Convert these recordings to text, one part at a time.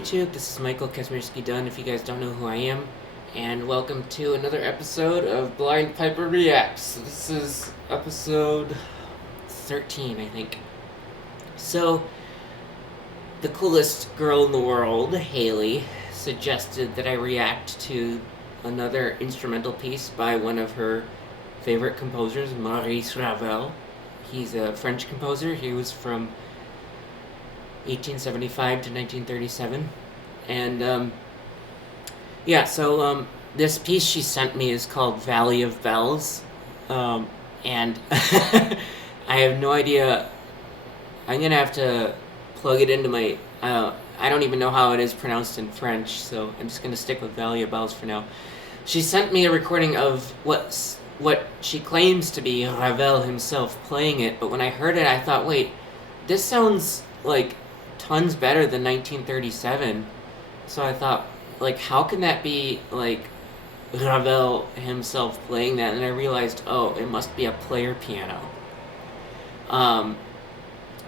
YouTube, this is Michael Kazmierski Dunn, if you guys don't know who I am, and welcome to another episode of Blind Piper Reacts. This is episode 13, I think. So, the coolest girl in the world, Hailey, suggested that I react to another instrumental piece by one of her favorite composers, Maurice Ravel. He's a French composer. He was from 1875 to 1937. And this piece she sent me is called Valley of Bells. And I have no idea. I'm gonna have to plug it into my I don't even know how it is pronounced in French, so I'm just gonna stick with Valley of Bells for now. She sent me a recording of what she claims to be Ravel himself playing it, but when I heard it I thought, wait, this sounds like tons better than 1937. So I thought, like, how can that be, like, Ravel himself playing that? And I realized, oh, it must be a player piano.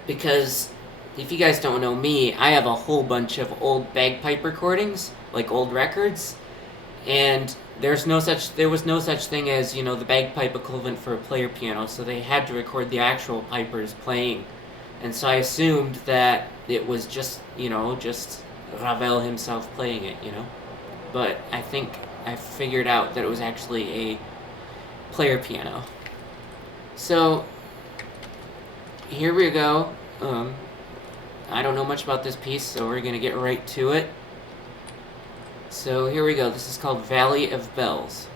Because if you guys don't know me, I have a whole bunch of old bagpipe recordings, like old records, and there was no such thing as, you know, the bagpipe equivalent for a player piano, so they had to record the actual pipers playing. And so I assumed that it was just Ravel himself playing it, you know? But I think I figured out that it was actually a player piano. So, here we go. I don't know much about this piece, so we're gonna get right to it. So, here we go. This is called Valley of Bells.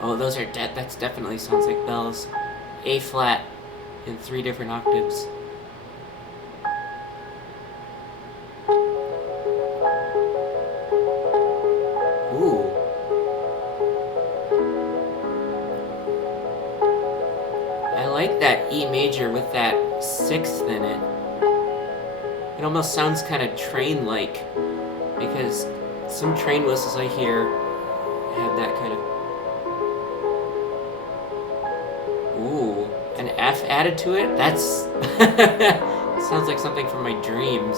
Oh, those are that's definitely sounds like bells. A flat in 3 different octaves. Ooh. I like that E major with that 6th in it. It almost sounds kind of train-like, because some train whistles I hear have that kind of... Ooh, an F added to it? That's... sounds like something from my dreams.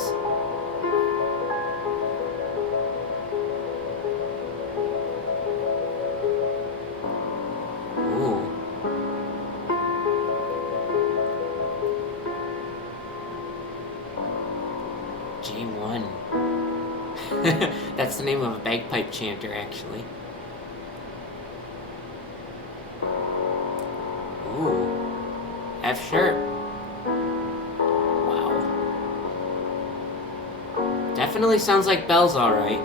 Ooh. J1. That's the name of a bagpipe chanter, actually. Ooh. F sharp. Wow. Definitely sounds like bells, alright.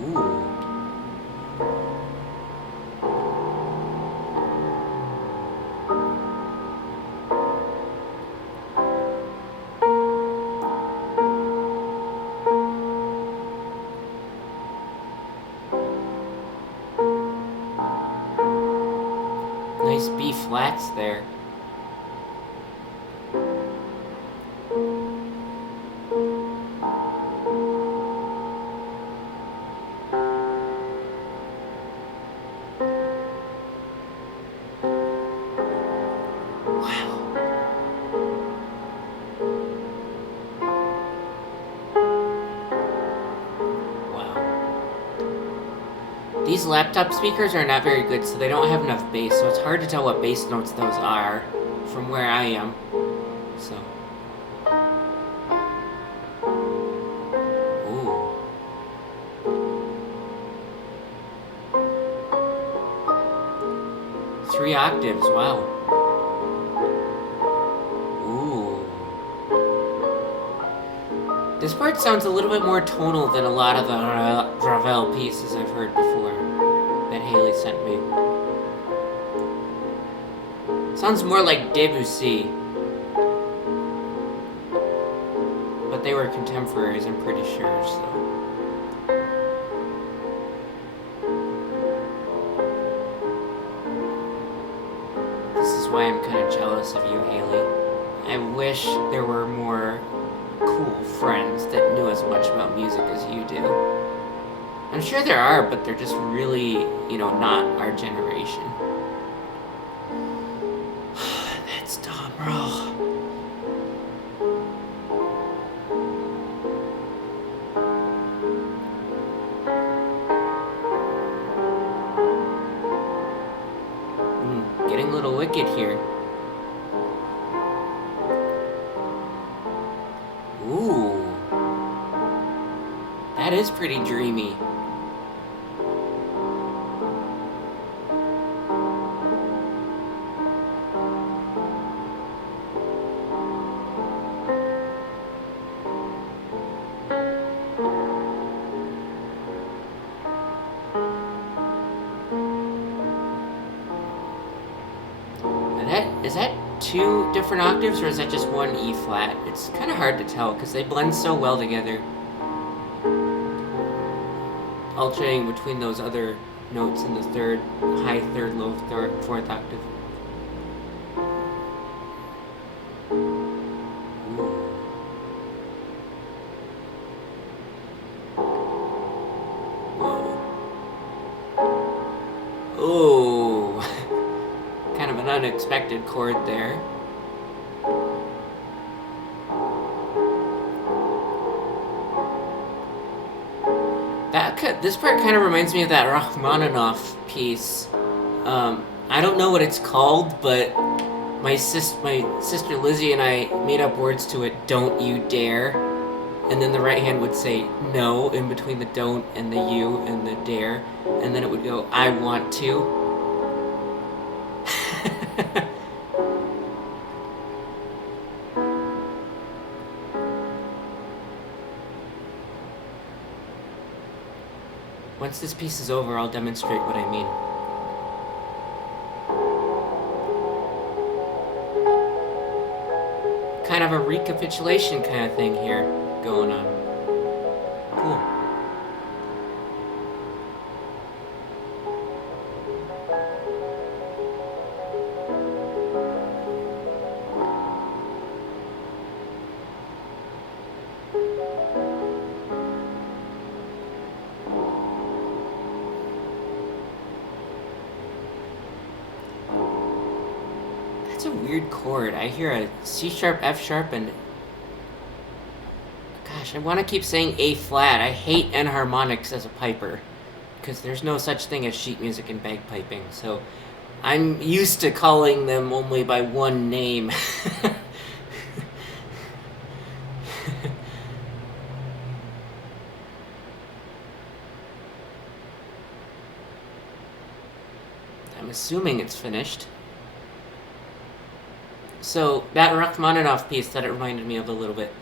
Ooh. Nice B flats there. These laptop speakers are not very good, so they don't have enough bass, so it's hard to tell what bass notes those are from where I am. So. Ooh. Three octaves, wow. Ooh. This part sounds a little bit more tonal than a lot of the Ravel pieces I've heard before that Hailey sent me. Sounds more like Debussy. But they were contemporaries, I'm pretty sure, so. This is why I'm kind of jealous of you, Hailey. I wish there were more cool friends that knew as much about music as you do. I'm sure there are, but they're just really, not our generation. That's dumb, bro. Getting a little wicked here. Ooh. That is pretty dreamy. Is that two different octaves, or is that just one E flat? It's kind of hard to tell because they blend so well together. Alternating between those other notes in the third, high third, low fourth octave. Whoa. Oh. Kind of an unexpected chord there. This part kind of reminds me of that Rachmaninof piece. I don't know what it's called, but my sister Lizzie and I made up words to it. Don't you dare. And then the right hand would say no in between the don't and the you and the dare. And then it would go, I want to. Once this piece is over, I'll demonstrate what I mean. Kind of a recapitulation kind of thing here going on. Cool. That's a weird chord. I hear a C sharp, F sharp, and gosh, I want to keep saying A flat. I hate enharmonics as a piper because there's no such thing as sheet music and bagpiping. So I'm used to calling them only by one name. I'm assuming it's finished. So that Rachmaninoff piece that it reminded me of a little bit.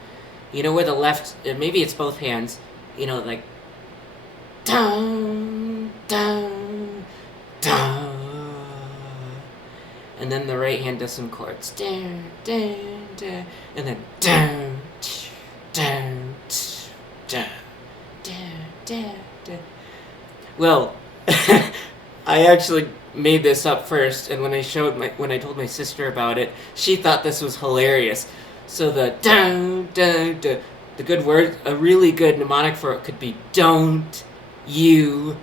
You know where the left, maybe it's both hands, like down, down, down. And then the right hand does some chords. Down, down, down. And then down, down, down, down, down, down. Well, I actually made this up first, and when I told my sister about it, she thought this was hilarious. So the down, down, down, the good word, a really good mnemonic for it could be don't you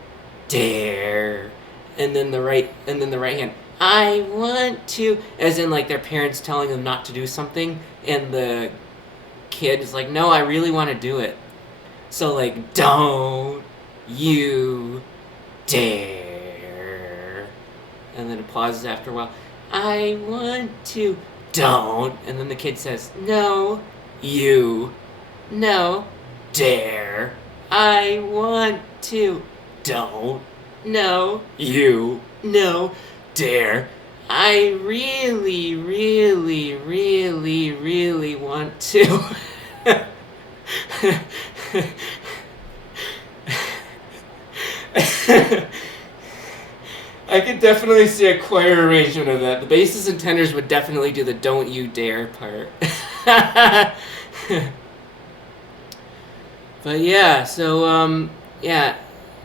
dare, and then the right hand, I want to, as in like their parents telling them not to do something, and the kid is like, no, I really want to do it. So like, don't you dare. And then it pauses after a while. I want to. Don't. And then the kid says, no, you. No, dare. I want to. Don't. No, you. No, dare. I really, really, really, really want to. I could definitely see a choir arrangement of that. The basses and tenors would definitely do the don't you dare part. But yeah, so, yeah.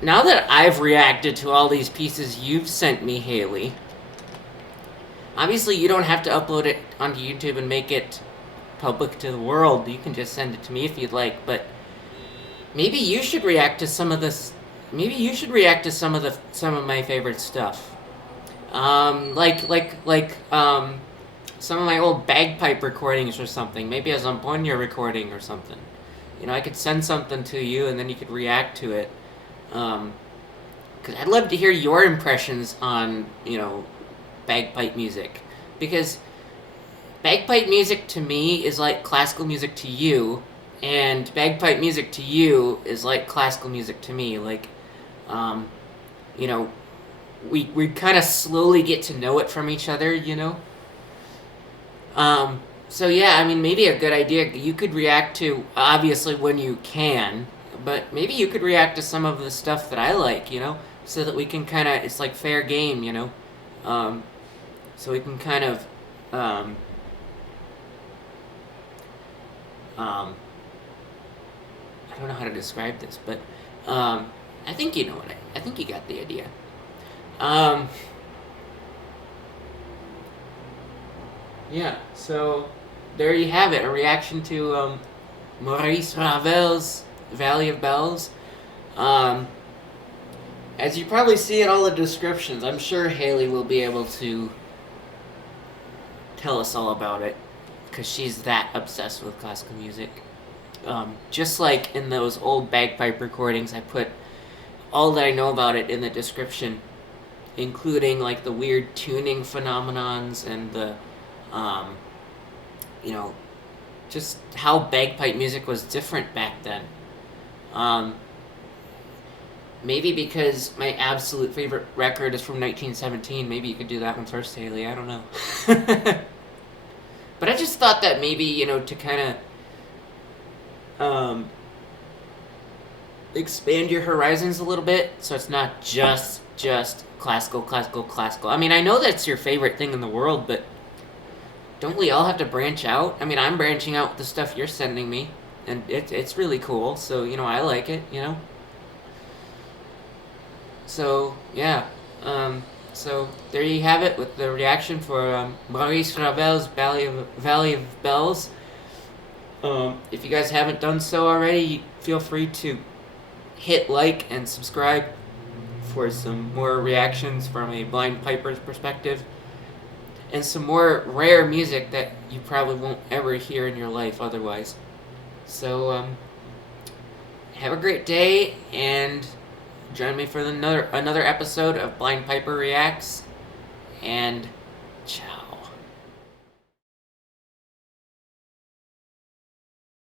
Now that I've reacted to all these pieces you've sent me, Hailey, obviously you don't have to upload it onto YouTube and make it public to the world. You can just send it to me if you'd like, but maybe you should react to some of this maybe you should react to some of my favorite stuff. Like some of my old bagpipe recordings or something. Maybe a Zampoña recording or something. I could send something to you and then you could react to it. Because I'd love to hear your impressions on, bagpipe music. Because bagpipe music to me is like classical music to you, and bagpipe music to you is like classical music to me. Like, you know, we kind of slowly get to know it from each other. So yeah, I mean, maybe a good idea. You could react to, obviously when you can, but maybe you could react to some of the stuff that I like, so that we can kind of, it's like fair game. So we can kind of, um, I don't know how to describe this, but I think you know what I think you got the idea. Um, yeah, so there you have it, a reaction to Maurice Ravel's Valley of Bells. Um, as you probably see in all the descriptions, I'm sure Hailey will be able to tell us all about it, because she's that obsessed with classical music. Just like in those old bagpipe recordings, I put all that I know about it in the description, including like the weird tuning phenomenons and the, you know, just how bagpipe music was different back then. Maybe because my absolute favorite record is from 1917. Maybe you could do that one first, Hailey. I don't know. But I just thought that maybe, to kind of expand your horizons a little bit, so it's not just classical. I mean, I know that's your favorite thing in the world, but don't we all have to branch out? I mean, I'm branching out with the stuff you're sending me, and it's really cool, so, I like it. So, yeah. So, there you have it with the reaction for Maurice Ravel's Valley of Bells. If you guys haven't done so already, feel free to hit like and subscribe for some more reactions from a blind piper's perspective, and some more rare music that you probably won't ever hear in your life otherwise. So, have a great day, and join me for another episode of Blind Piper Reacts, and ciao.